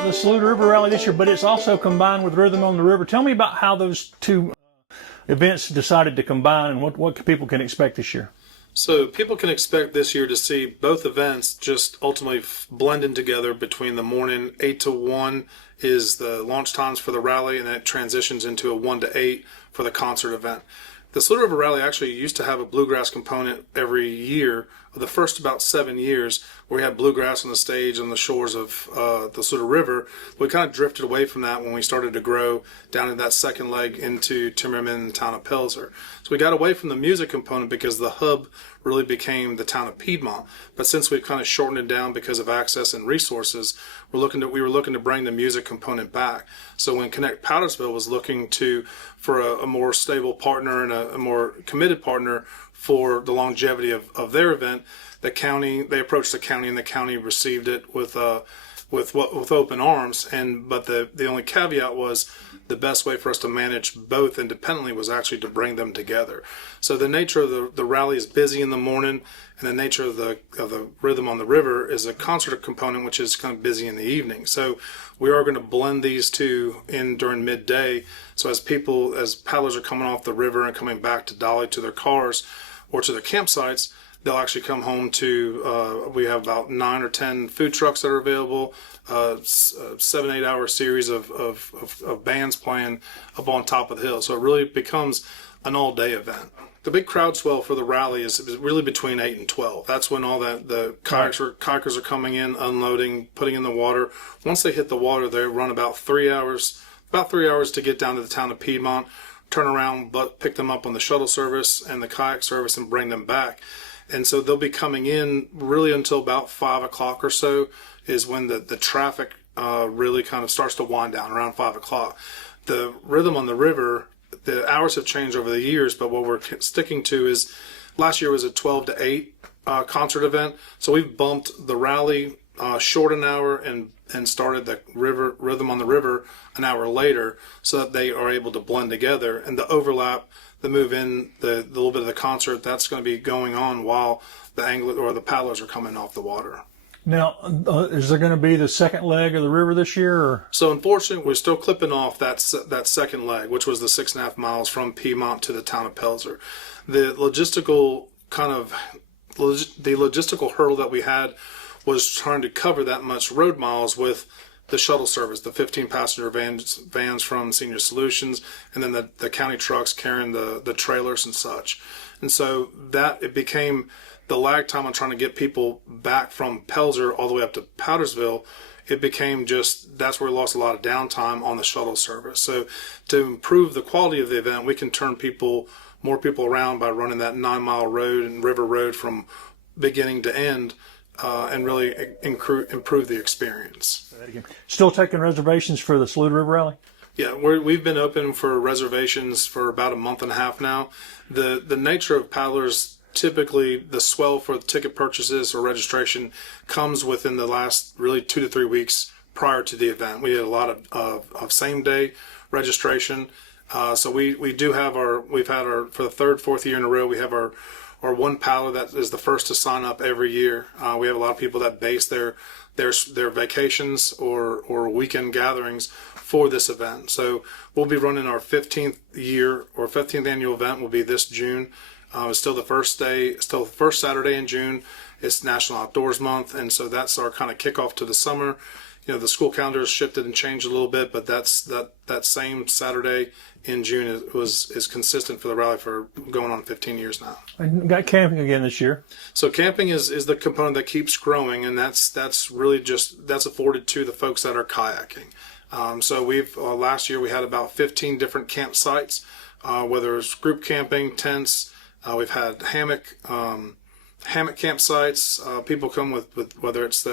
about the SALUDA River Rally this year, but it's also combined with Rhythm on the River. Tell me about how those two events decided to combine and what people can expect this year. So people can expect this year to see both events just ultimately blending together between the morning 8 to 1 is the launch times for the rally, and then it transitions into a 1 to 8 for the concert event. The SALUDA River Rally actually used to have a bluegrass component every year, the first about 7 years, where we had bluegrass on the stage on the shores of the SALUDA River. We kind of drifted away from that when we started to grow down in that second leg into Timmerman and the town of Pelzer. So we got away from the music component because the hub really became the town of Piedmont. But since we've kind of shortened it down because of access and resources, we were looking to bring the music component back. So when Connect Powdersville was looking for a more stable partner and a more committed partner for the longevity of their event, they approached the county, and the county received it with open arms. But the only caveat was the best way for us to manage both independently was actually to bring them together. So the nature of the rally is busy in the morning, and the nature of the Rhythm on the River is a concert component, which is kind of busy in the evening. So we are going to blend these two in during midday. So as paddlers are coming off the river and coming back to Dolly to their cars or to their campsites, they'll actually come home to, we have about 9 or 10 food trucks that are available, 7-8 hour series of bands playing up on top of the hill. So it really becomes an all day event. The big crowd swell for the rally is really between 8 and 12. That's when all the kayakers are coming in, unloading, putting in the water. Once they hit the water, they run about 3 hours to get down to the town of Piedmont, turn around, pick them up on the shuttle service and the kayak service and bring them back. And so they'll be coming in really until about 5 o'clock or so is when the traffic really kind of starts to wind down, around 5 o'clock. The Rhythm on the River, the hours have changed over the years, but what we're sticking to is last year was a 12 to 8 concert event. So we've bumped the rally short an hour and started the Rhythm on the River an hour later so that they are able to blend together. And the overlap, the move in, the little bit of the concert, that's going to be going on while the the paddlers are coming off the water. Now, is there going to be the second leg of the river this year? Or? So unfortunately, we're still clipping off that second leg, which was the 6.5 miles from Piedmont to the town of Pelzer. The logistical hurdle that we had was trying to cover that much road miles with the shuttle service, the 15 passenger vans from Senior Solutions, and then the county trucks carrying the trailers and such. And so it became the lag time on trying to get people back from Pelzer all the way up to Powdersville. It became that's where we lost a lot of downtime on the shuttle service. So to improve the quality of the event, we can turn more people around by running that 9-mile road and river road from beginning to end, and really improve the experience. Still taking reservations for the SALUDA River Rally? Yeah, we've been open for reservations for about a month and a half now. The nature of paddlers, typically the swell for ticket purchases or registration comes within the last really 2 to 3 weeks prior to the event. We had a lot of same day registration. So we do have for the third, fourth year in a row, we have our one paddler that is the first to sign up every year. We have a lot of people that base their vacations or weekend gatherings for this event. So we'll be running our 15th annual event will be this June. It's still the first Saturday in June. It's National Outdoors Month, and so that's our kind of kickoff to the summer. You know, the school calendar has shifted and changed a little bit, but that same Saturday in June is consistent for the rally for going on 15 years now. And got camping again this year. So camping is the component that keeps growing, and that's really that's afforded to the folks that are kayaking. So last year we had about 15 different campsites, whether it's group camping, tents. We've had hammock campsites. People come with whether it's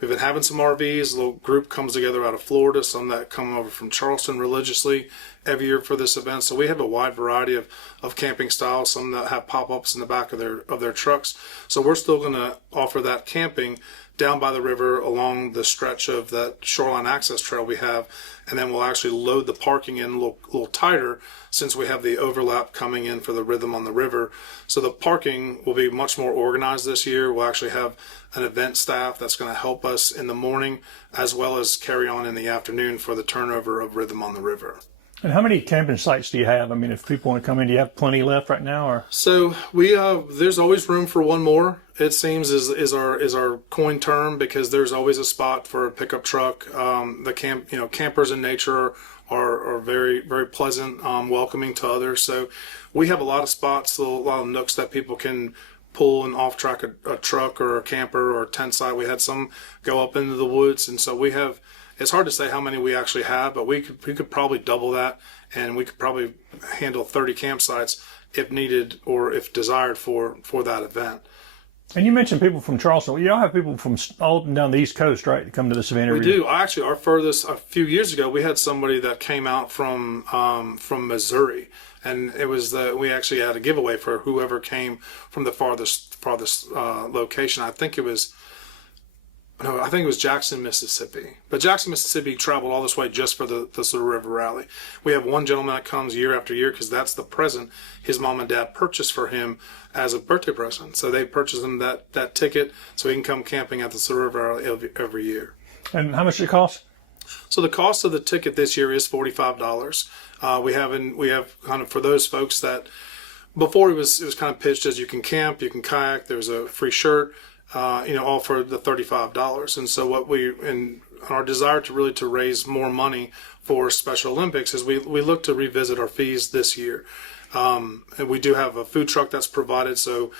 we've been having some RVs. A little group comes together out of Florida. Some that come over from Charleston religiously every year for this event. So we have a wide variety of camping styles. Some that have pop-ups in the back of their trucks. So we're still going to offer that camping down by the river along the stretch of that shoreline access trail we have, and then we'll actually load the parking in a little tighter since we have the overlap coming in for the Rhythm on the River. So the parking will be much more organized this year. We'll actually have an event staff that's going to help us in the morning as well as carry on in the afternoon for the turnover of Rhythm on the River. And how many camping sites do you have? I mean, if people want to come in, do you have plenty left right now, or? So there's always room for one more. It seems is our coin term, because there's always a spot for a pickup truck. Campers in nature are very, very pleasant, welcoming to others. So we have a lot of spots, a lot of nooks that people can pull and off track a truck or a camper or a tent site. We had some go up into the woods, and so we have. It's hard to say how many we actually have, but we could probably double that, and we could probably handle 30 campsites if needed or if desired for that event. And you mentioned people from Charleston. You all have people from all up and down the East Coast, right, to come to this event? We do. Actually, our furthest, a few years ago, we had somebody that came out from Missouri, and it was we actually had a giveaway for whoever came from the farthest location. I think it was Jackson, Mississippi. But Jackson, Mississippi traveled all this way just for the SALUDA River Rally. We have one gentleman that comes year after year because that's the present his mom and dad purchased for him as a birthday present. So they purchased him that ticket so he can come camping at the SALUDA River Rally every year. And how much does it cost? So the cost of the ticket this year is $45. We have kind of for those folks that before it was kind of pitched as you can camp, you can kayak, there's a free shirt. All for the $35. And so our desire to raise more money for Special Olympics is we look to revisit our fees this year. And we do have a food truck that's provided. So,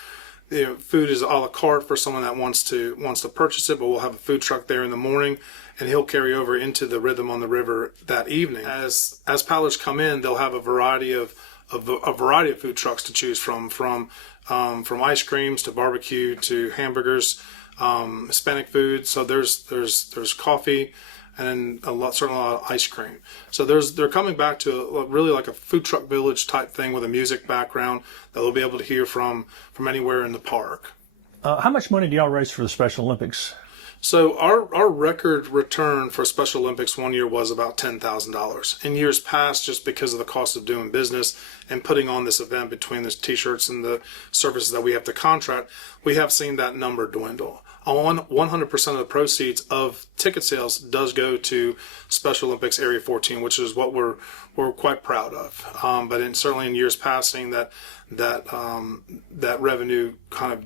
food is a la carte for someone that wants to purchase it, but we'll have a food truck there in the morning, and he'll carry over into the Rhythm on the River that evening. As paddlers come in, they'll have a variety of food trucks to choose from ice creams to barbecue to hamburgers, Hispanic food. So there's coffee and certainly a lot of ice cream. So they're coming back to really like a food truck village type thing with a music background that they'll be able to hear from anywhere in the park. How much money do y'all raise for the Special Olympics? So our record return for Special Olympics one year was about $10,000. In years past, just because of the cost of doing business and putting on this event between the t-shirts and the services that we have to contract, we have seen that number dwindle. 100% of the proceeds of ticket sales does go to Special Olympics Area 14, which is what we're quite proud of. But certainly in years past, seeing that revenue kind of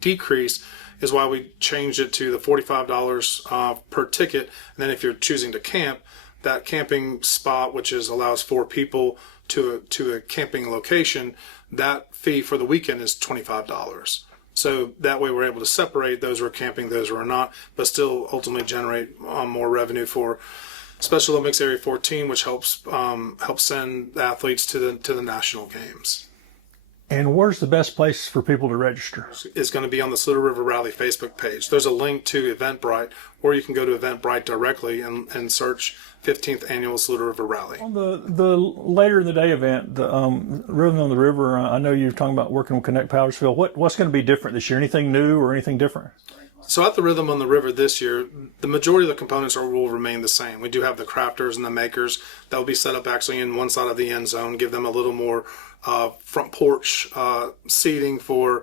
decrease is why we changed it to the $45 per ticket. And then if you're choosing to camp, that camping spot, which allows 4 people to a camping location, that fee for the weekend is $25. So that way we're able to separate those who are camping, those who are not, but still ultimately generate more revenue for Special Olympics Area 14, which helps send athletes to the national games. And where's the best place for people to register? It's going to be on the SALUDA River Rally Facebook page. There's a link to Eventbrite, or you can go to Eventbrite directly and search 15th Annual SALUDA River Rally. On the later in the day event, the Rhythm on the River, I know you're talking about working with Connect Powdersville. What's going to be different this year? Anything new or anything different? So at the Rhythm on the River this year, the majority of the components will remain the same. We do have the crafters and the makers that will be set up actually in one side of the end zone, give them a little more front porch seating for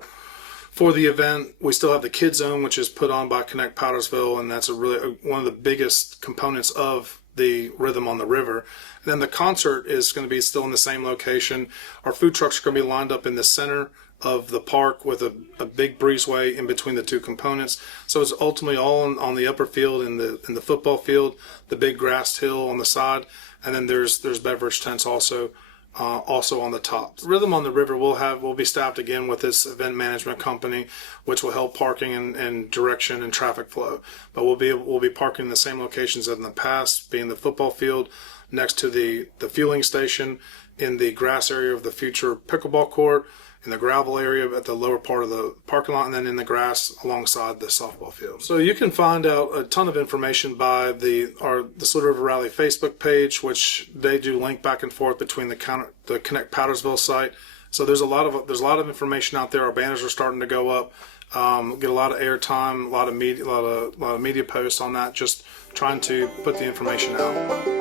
the event. We still have the kids zone, which is put on by Connect Powdersville, and that's one of the biggest components of the Rhythm on the River. And then the concert is going to be still in the same location. Our food trucks are going to be lined up in the center of the park with a big breezeway in between the two components. So it's ultimately all on the upper field in the football field, the big grassed hill on the side, and then there's beverage tents also on the top. Rhythm on the River will be staffed again with this event management company, which will help parking and direction and traffic flow. But we'll be parking in the same locations as in the past, being the football field next to the fueling station, in the grass area of the future pickleball court, in the gravel area at the lower part of the parking lot, and then in the grass alongside the softball field. So you can find out a ton of information by the SALUDA River Rally Facebook page, which they do link back and forth between the Connect Powdersville site. So there's a lot of information out there. Our banners are starting to go up. Get a lot of airtime, a lot of media posts on that. Just trying to put the information out.